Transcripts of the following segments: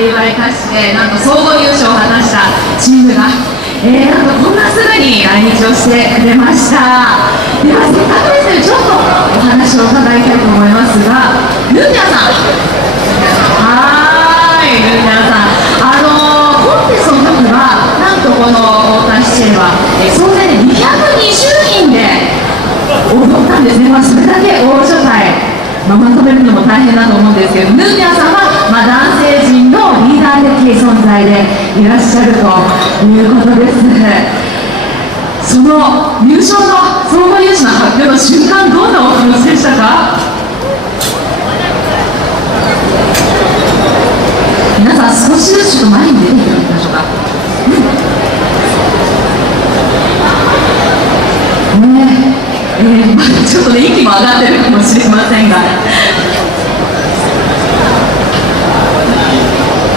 定番歌手でなんと総合優勝を果たしたチームが、なんとこんなすぐに来日をしてくれました。ではせっかくですね、ちょっとお話を伺いたいと思いますが、ルーニャさん、ルーニャさん、コンテストの時はなんとこの太田市では総勢で220人で踊ったんですね。それだけ大所帯、まとめるのも大変だと思うんですけど、ヌーニャさんは、男性陣のリーダー的存在でいらっしゃるということです。その優勝の総合優勝の発表の瞬間、どんなお気持ちでしたか？皆さん少しずつちょっと前に出ていただきましょうか。ちょっとね、息も上がってるかもしれませんが。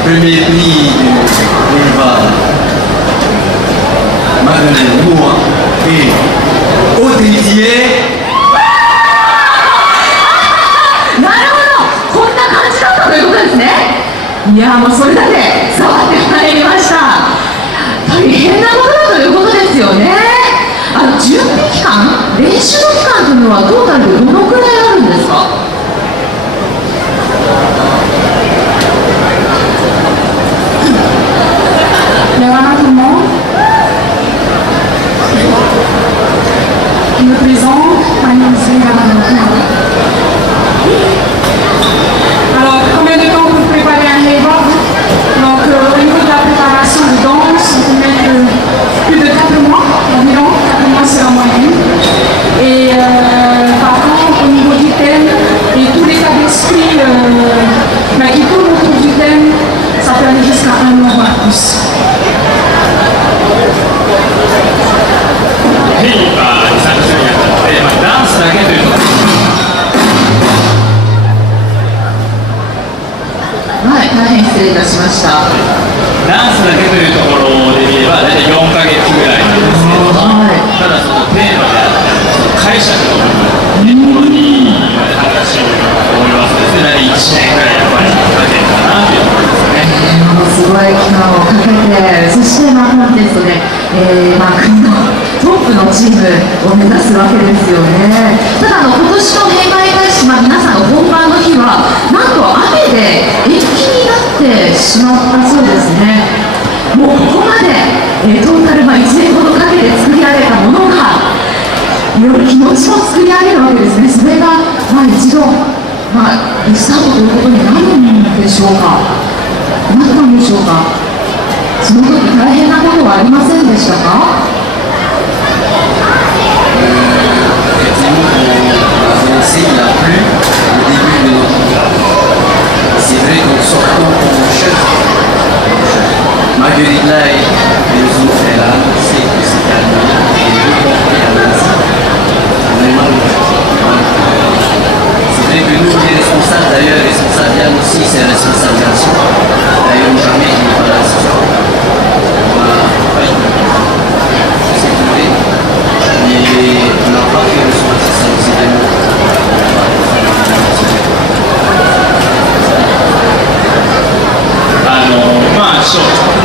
Premier prix du boulevard Madeleine Moua et Haute-Héritier。なるほど、こんな感じだったということですね。いやもうそれだけ伝わってまいりました。大変なことだということですよね。準備期間、練習の期間というのはトータルでどのくらいあるんですか？大変失礼いたしました。ダンスだけというところで言えば大体4ヶ月ぐらいなんですけど、ただそのテーマであったりその解釈の部分に話を思いますとですね、大体1年ぐらいやっぱりかけるかなというところですね。すごい期間をかけて、そしてコンテストで、国のトップのチームを目指すわけですよね。ただ今年の閉会開始、皆さんの本番の日はなんと雨で延期になってしまったそうですね。もうここまで、トータル1年ほどかけて作り上げたものがいろいろ気持ちを作り上げるわけですね。それが一度、リスタートということになるんでしょうか、なったんでしょうか。その時大変なことはありませんでしたか？Il a plu au début de notre vie. C'est vrai qu'en sortant en chef, Marguerite Lai et les autres, elle a annoncé que c'était annulé et deux portées à lundi. On est mal. C'est vrai que nous, les responsables, d'ailleurs, les responsables Yann aussi, c'est la responsabilisation. D'ailleurs, jamais il n'est pas là ce soir. On a pas eu ce qu'il voulait. Mais on n'a pas fait le soin, ça nous est tellement.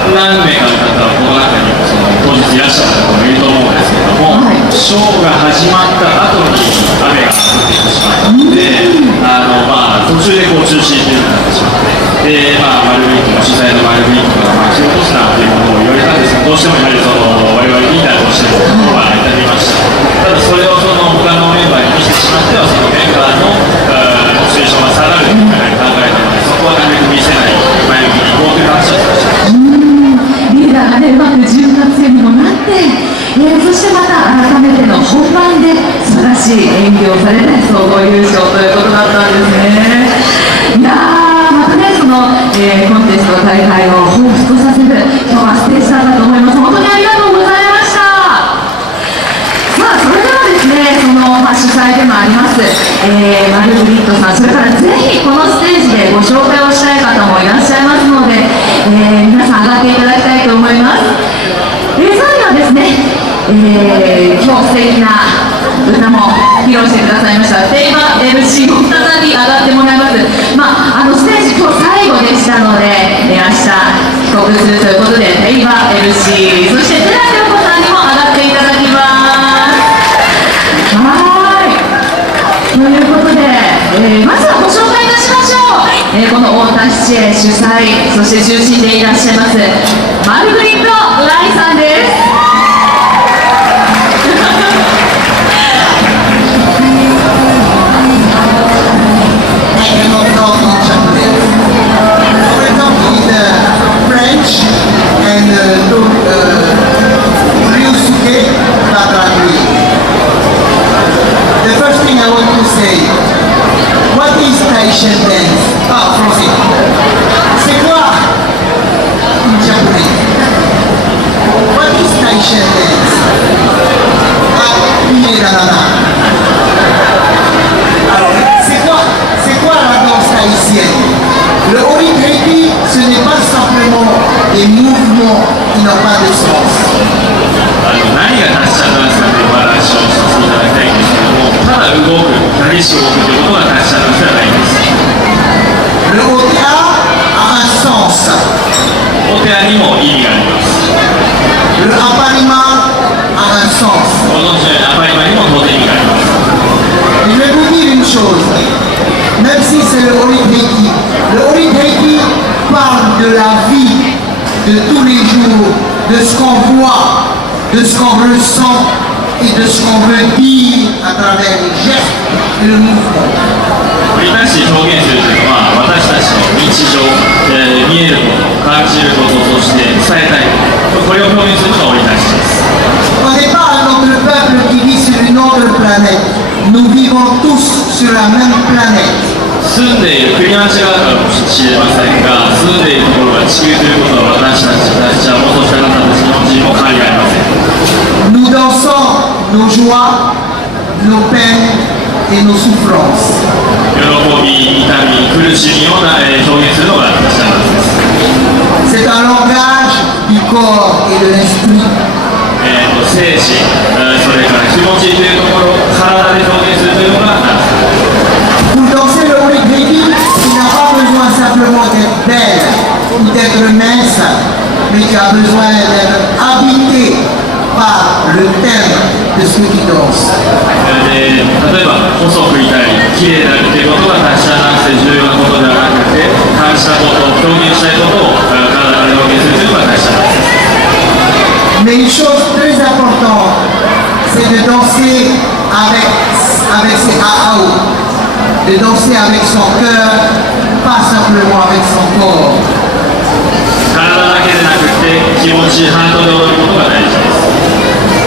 何名かの方はこの中にその当日いらっしゃった方もいると思うんですけども、ショーが始まった後に雨が降ってきてしまったので、途中で中止というのになってしまって、で、マルグリットの主催のマルグリットが巻き起こしたということを言われたんですが、どうしてもやはりその我々リーダーとしてのことは至りました。ただそれをその他のメンバーに見せてしまっては、そのメンバーのモチベーションが下がるというふうに考えたので、そこはなるべく見せない前向きにいこうという話をしました。リーダーがうまく柔軟性にもなって、そしてまた改めての本番で素晴らしい演技をされて総合優勝ということだったんですね。いやー、またね、その、コンテスト大会を彷彿とさせる今日はステージだったと思います。本当にありがとうございました。それではですね、その、主催でもあります、マルグリットさん、それからぜひこのステージでご紹介をしたい方もいらっしゃいますので、皆さん上がっていただきたいと思います。最後はですね、今日素敵な歌も披露してくださいました定番 MC を再び上がってもらいます。ステージ今日最後でしたので、明日するということで、テイバ MC、そして寺京子さんにも上がっていただきます。ということで、まずはご紹介いたしましょう。この太田七恵主催、そして中心でいらっしゃいますマルグリット・ライさんです。The first thing I want to say, what is Taishan dance? Ah, français. C'est quoi en japonais? What is Taishan dance? Ah, nanana. Alors, c'est quoi la danse tahitienne? Le Oriheipi, ce n'est pas simplement des mouvements qui n'ont pas de sens. 何が達者ダンスかという話をさせていただきたいんですけども、ただ動く、激しく動くということが達者ダンスではないんです。Le OTA a un sens. お手にも意味があります。Le Aparima a un sens. ご存知のようにアパリマにも当然意味があります。Et je vais vous dire une chose, même si c'est le Oriheipi parle de la vie de tous les jours, de ce qu'on voit, de ce qu'on ressent et de ce qu'on veut dire à travers les gestes et le mouvement. 折り返し表現するというのは私たちの日常、見えること感じることそして伝えたいことこれを表現するのが折り返しです。 On n'est pas un autre peuple qui vit sur une autre planète. Nous vivons tous sur la même planète. 住んでいる国は違うかもしれませんが住んでいるところが地球ということは私たちは元々あなたたち日本人も変わりありません。 Nous dansons nos joies, nos peines et nos souffrances. 喜び、痛み、苦しみを表現するのが私たちです。 C'est un langage du corps et de l'esprit. 精神、それから気持ちというところ体で表現するというのがダンス。 Pour danser le Oriheipi, tu n'as pas besoin simplement d'être belle ou d'être mince, mais tu as besoin d'être habité par le thème de ce que tu danses. 例えば細くいたり綺麗なということが達者ダンスで重要なことではなくて感じたこと表現したいことを体で表現するというのが達者ダンスです。 Mais une chose très importante, c'est de danser avec ses aao, de danser avec son cœur, pas simplement avec son corps. 体だけでなくて気持ち、ハートで踊ることが大事です。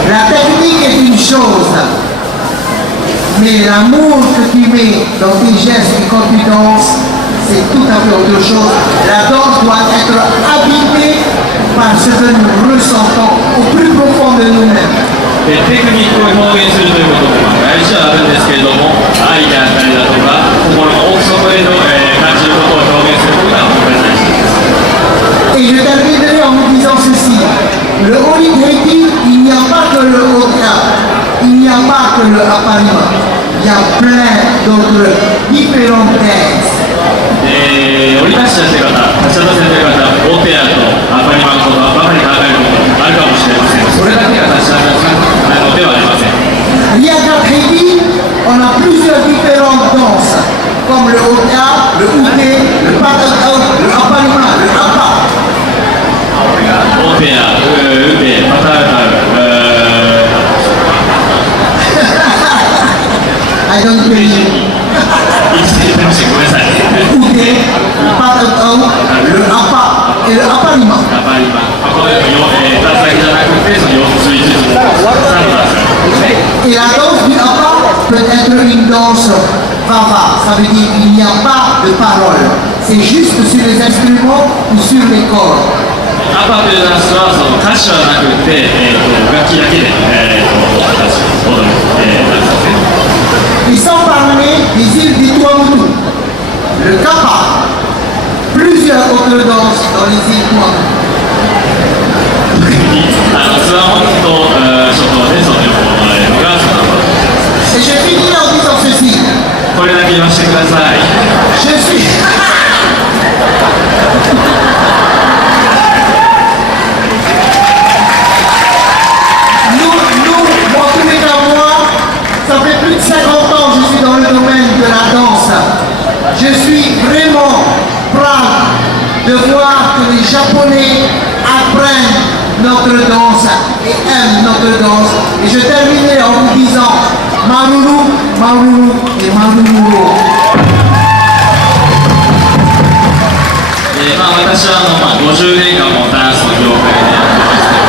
La technique est une chose, mais l'amour que tu mets dans tes gestes et quand tu danses, c'est tout à fait autre chose. La danse doit être habitée par ce que nous ressentons au plus profond de nous-mêmes. テクニックを表現するということも大事はあるんですけれども愛であったりだとか心の奥底での、感じることを表現することが本当に大事です。 Et je terminerai en vous disant ceci. Le Oriheipi, il n'y a pas que le OTA, il n'y a pas que le Aparima. Il y a plein d'autres différentes danses. 折り出し先生方、達者な先生方、オペアとアパリマのことばかり考えることがあるかもしれません。それだけが達者なのではありません。 Rien qu'à Heipi, on a plusieurs différentes danses, comme le OTA, le Outé, le Patao, le Aparima, le Apa. オペア、ウペ、パタータル、I don't pay you. 言ってましたごめんなさい。 Le Outé, le Patao, le Apa et le Aparima. アパリマ、このように2つだけじゃなくてその4つ5つ3つなんです。 Et la danse du Apa peut être une danse vava, ça veut dire qu'il n'y a pas de parole. C'est juste sur les instruments ou sur les cordes. アパというダンスはその歌詞はなくて、楽器だけで、踊る、ダンスですね。 Et sans parler des îles des Tuamotu. Le Kappa, plusieurs autres danses dans les îles Tuamotu. ツアーモンと諸島でそのよく行われるのがツアーモン。 Et je finis en disant ceci. これだけ言わせてください。 Je suis... de voir que les Japonais apprennent notre danse et aiment notre danse. Et je terminerai en vous disant Maruru, Maruru et Maruru. 私は50年間もダンスの業界でやってまして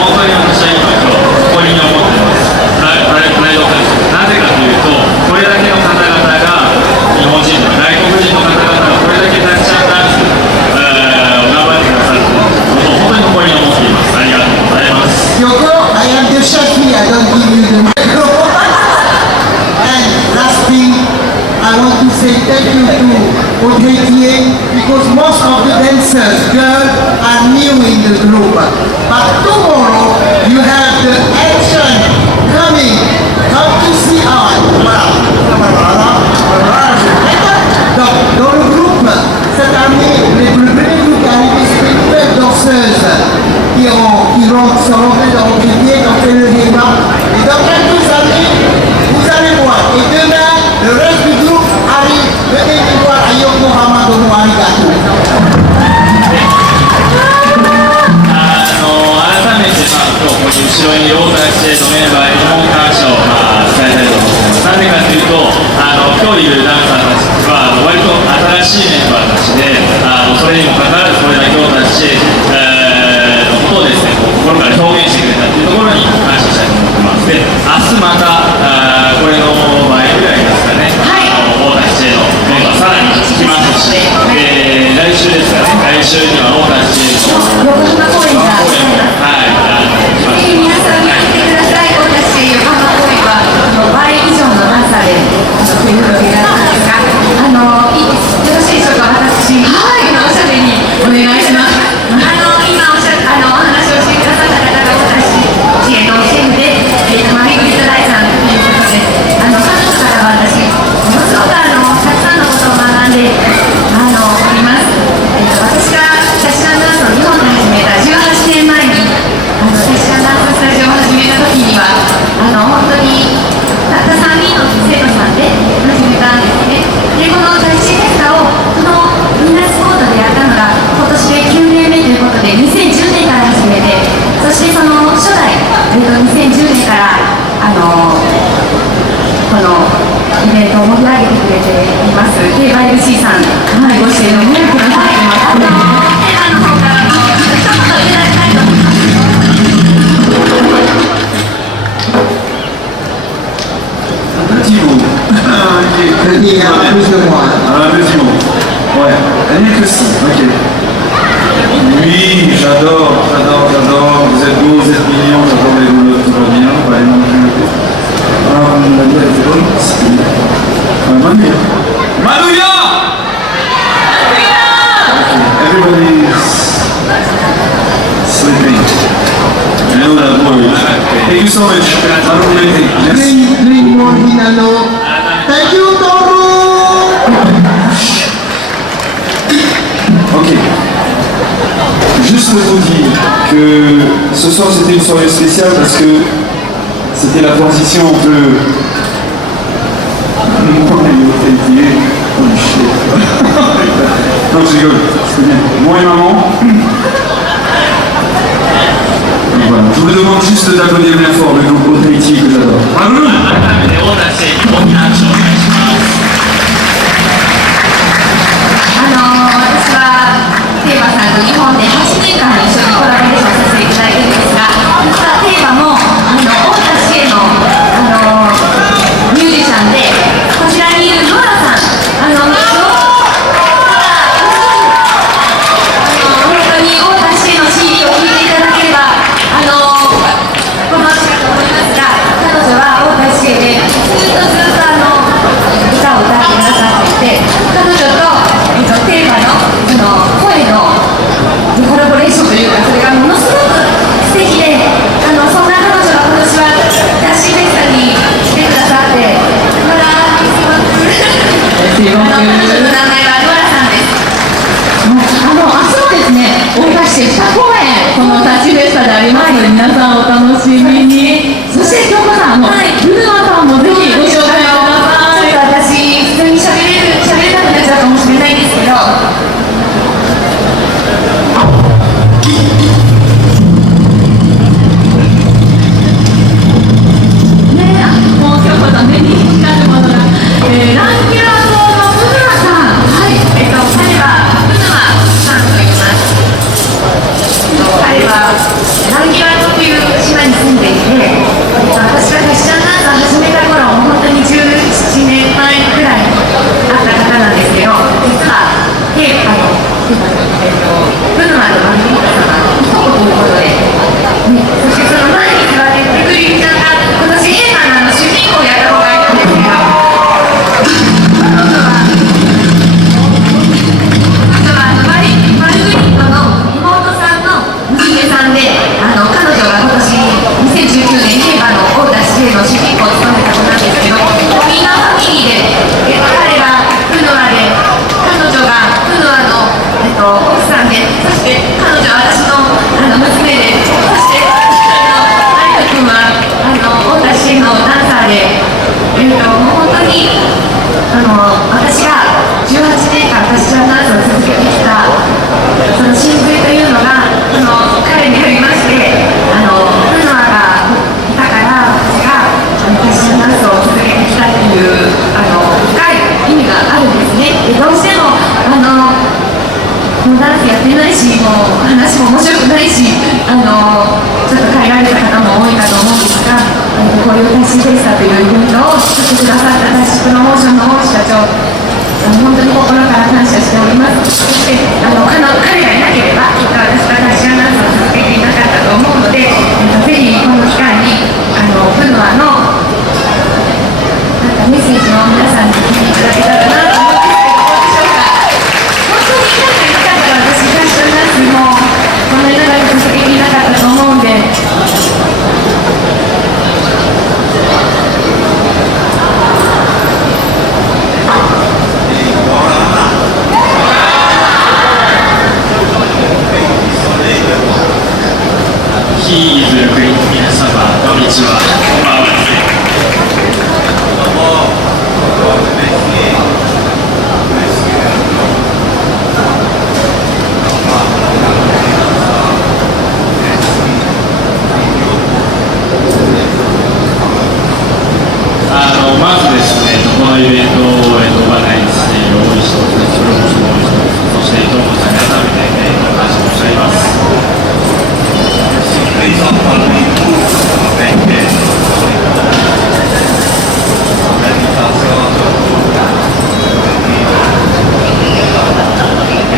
本当に私は今誇りに思ってますプライドを感じてなぜかというとこれだけの方々が日本人の外国人の方々がこれだけたくさんダンス頑張ってくださることを本当に誇りに思っていますありがとうございます Yoko, I am the Shafi, I don't give you the micro. And last thing, I want to say thank you to Otekie because most of the dancers, girls, are new in the group. But tomorrow, you have the action coming. Come to see our... Donc, dans le groupe, cette année, le premier groupe qui arrive, c'est une belle danseuse qui sont rentrées dans le pied, qui ont fait le débat. Et dans quelques années, vous allez voir. Et demain, le reste du groupe arrive. Venez nous voir à Yokohama de Arigato. 改めて今日ここに後ろに太田知恵とメンバーにも感謝を伝えたいと思います。なぜかというと今日いるダンサーたちは割と新しいメンバーたちでそれにもかかわらずこれだけ太田知恵のことをですね心から表現してくれたというところに感謝したいと思ってます。で明日またこれの倍ぐらいですかね、太田知恵のメンバーさらに来ますし、来週ですかね、来週には太田知恵の横浜公演がぜひ皆さん見てください。私、横浜公演は倍以上のダンサーで繰り広げられたんですが、よろしいでしょうか、私、おしゃべりにお願いします。今お話をしてくださった方が私、知恵のシェフで、マリグリッド大さんということで、彼女からは私、ものすごくたくさんのことを学んでおります。私がタシランダンスを日本で始めた18年前にタシランダンススタジオを始めた時には本当にたった3人の生徒さんで始めたんですね。でこのタシフェスタをこのミナスコートでやったのが今年で9年目ということで2010年から始めて、そしてその初代、2010年からこのイベントを盛り上げてくれています KYLC さん、ご支援をくださっています。テーマの方から一言いただきたいと思います。Un petit mot. Il y a plus de moi. Un petit mot. Ouais, rien que si, ok. Oui, j'adore. Vous êtes beaux, vous êtes mignons, j'adore les boulots, tout va bien, on va aller manger. La vie elle était bonne, c'est Manuya. Manuya! Everybody's sleeping. I know that word. Thank you so much. Drink more Hinano. Thank you, Toru! Ok. Juste vous dire que ce soir c'était une soirée spéciale parce que c'était la transition entre moi et Otekie. Holy shit. Non, je rigole, c'est bien. Moi et maman. Voilà. Je vous demande juste d'applaudir bien fort le groupe Otekie que j'adore. 改めて太田知恵に大きな拍手をお願いします。私はテーマさんと日本で8年間一緒にコラボレーションさせていただいているんですが、実はテーマも太田知恵のミュージシャンで、こちらにいるノラさん、本当に太田知恵の CD を聴いていただければご存知かと思いますが、彼女は太田知恵でずっと歌を歌ってくださっていて、彼女と、テーマの声のコラボレーションというか、それがものすごく素敵で、そんな彼女が今年はダッシュフェスタに来てくださって、ノラ彼女の名前はノラさんです。明日はですね、大田市2公演、このダッシュフェスタでありますので、皆さんお楽しみに。そして京子さん、ルルマさんもぜひご紹介ください。ちょっと私、普通に喋れたくなっちゃうかもしれないんですけど、話も面白くないし、ちょっと帰られた方も多いかと思うんですが、こういうタッシーフェスタというイベントを作ってくださったタッシープロモーションの大石社長、本当に心から感謝しております。そして彼がいなければきっと私はタッシーアナウンサーを続けていなかったと思うので、ぜひこの機会にプノアのメッセージを皆さんに聞いていただけたらなと思うんですけど、どうでしょうか。本当になんかいなかったら私タッシーアナウンスもこんなに長く続けていなかったと思うんで。キーズの国の皆様、こんにちは。こんばんはですね。まずですね、このイベントをオーガナイズしている大石と、プロモーションの大石と、そして伊藤さんに改めて感謝申し上げます。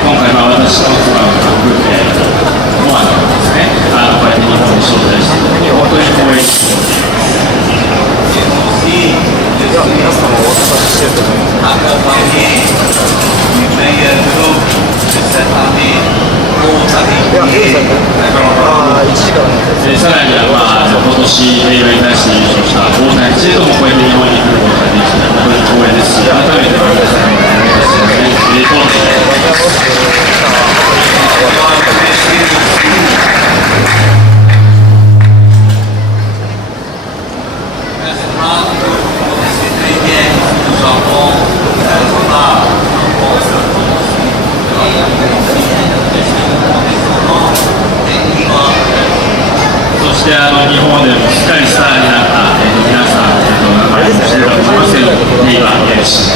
今回私の妻のモアナですね、こうやって日本に招待していただき本当に光栄です。皆さんもお渡ししてると思いますさらには、今年平和に対して優勝した大谷知恵ともこうやって日本に来ることができて本当に光栄ですし、改めて皆さんにお願いしそして日本でもしっかりスターになった皆さん、名前も知るかもしれませんので、ネイバーです。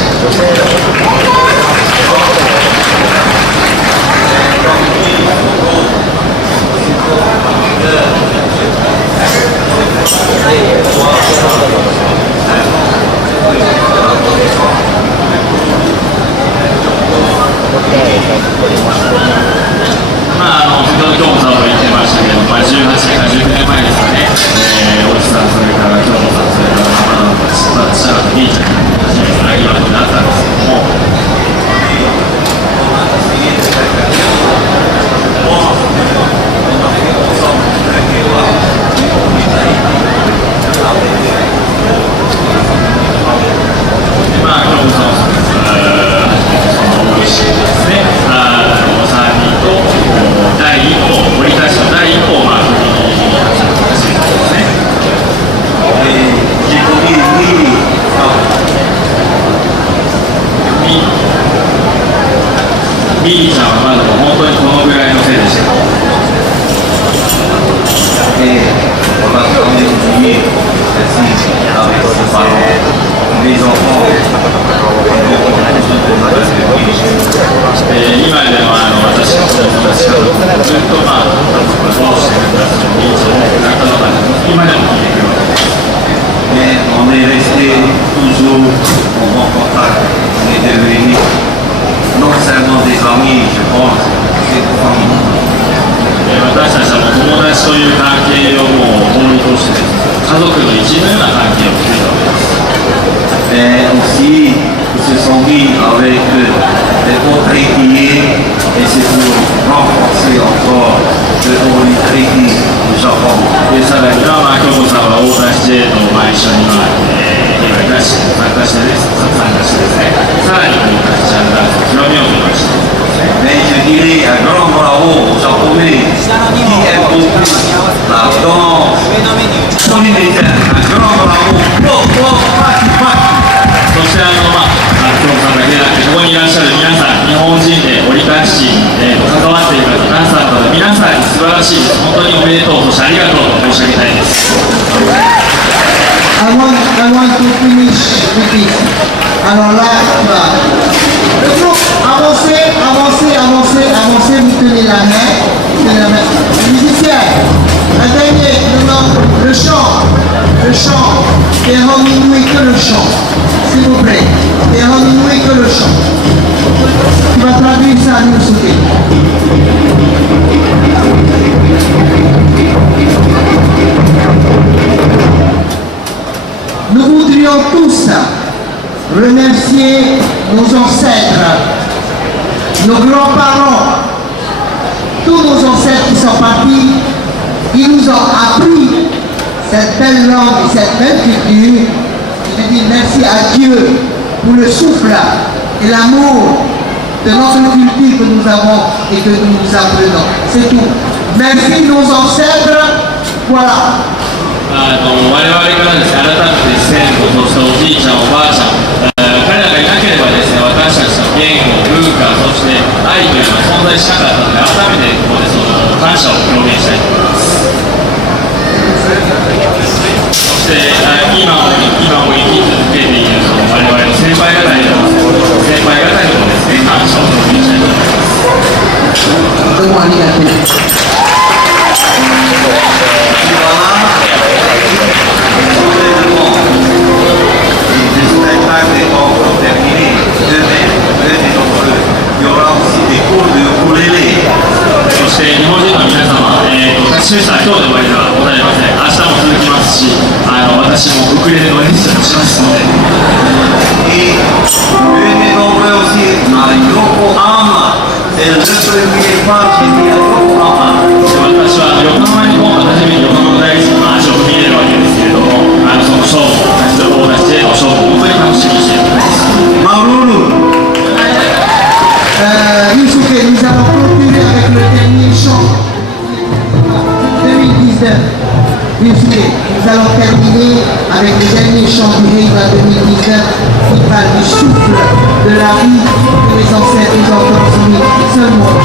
先ほど京子さんも言ってましたけど、18年か19年前ですかね、大石さん、それから京子さん、それから浜田さん、白田兄ちゃんに初めてライバルになったんですけども、京子さん大石ですね、3人と第一歩、折り返しの第一歩を踏み出しているんですね。ミリちゃんはまだ本当にこのぐらいのせいでした。今でも私の子供たちがずっとどうしてるんだと今でも聞いてくるわけです。On est resté toujours en bon contact. On est devenus non seulement des amis, je pense, c'est des familles. 私たちは友達という関係をもう本に通して、家族の一部のような関係を築いたわけです。Et aussi, ils se sont mis avec des autres équipes et c'est pour renforcer encore le Orithréki du Japon. さらには、京子さんは大谷 J と一緒に参加してですね、さらに大谷ちゃんダンスを広めようと思いました。Mais je dirais un grand bravo aux Japonais qui aiment beaucoup la danse polynésienne. Un grand bravo. そして京子さんだけでなくここにいらっしゃる皆さん、日本人で折り返し関わっている皆さんと皆さんに素晴らしいです。本当におめでとう、そしてありがとうと申し上げたいです。I want to finish with this. Alors là, il faut avancer, vous tenez la main. chant, et rendez-nous que le chant, s'il vous plaît, et rendez-nous que le chant. Tu vas traduire ça à nous souhaiter. Nous voudrions tous remercier nos ancêtres, nos grands-parents, tous nos ancêtres qui sont partis, qui nous ont appris cette belle langue et cette belle culture. Je dis merci à Dieu pour le souffle et l'amour de notre culture que nous avons et que nous apprenons. C'est tout. Merci nos ancêtres. Voilà. 我々からですね、改めて先祖、そしておじいちゃん、おばあちゃん、彼らがいなければですね、私たちの言語、文化、そして愛というのは存在しなかったので、改めてここでその感謝を表現したいと思います。そして今も生き続けているその我々の先輩方にもですね、感謝を表現したいと思います。どうもありがとう。そして日本人の皆様、立ち今日で終わりではございません。明日も続きますし、私もウクレレの演奏をしますので。私は横浜に今度初めに横浜の大好きな足を踏み入れるわけですけれども、その勝負、立ちどころ立ちでの勝負、本当に楽しみにしています。Yusuke, nous allons clôturer avec le dernier chant 2019. Yusuke, nous allons terminer avec le dernier chant du Heiva 2019 qui parle du souffle de la vie que les ancêtres nous ont transmis seulement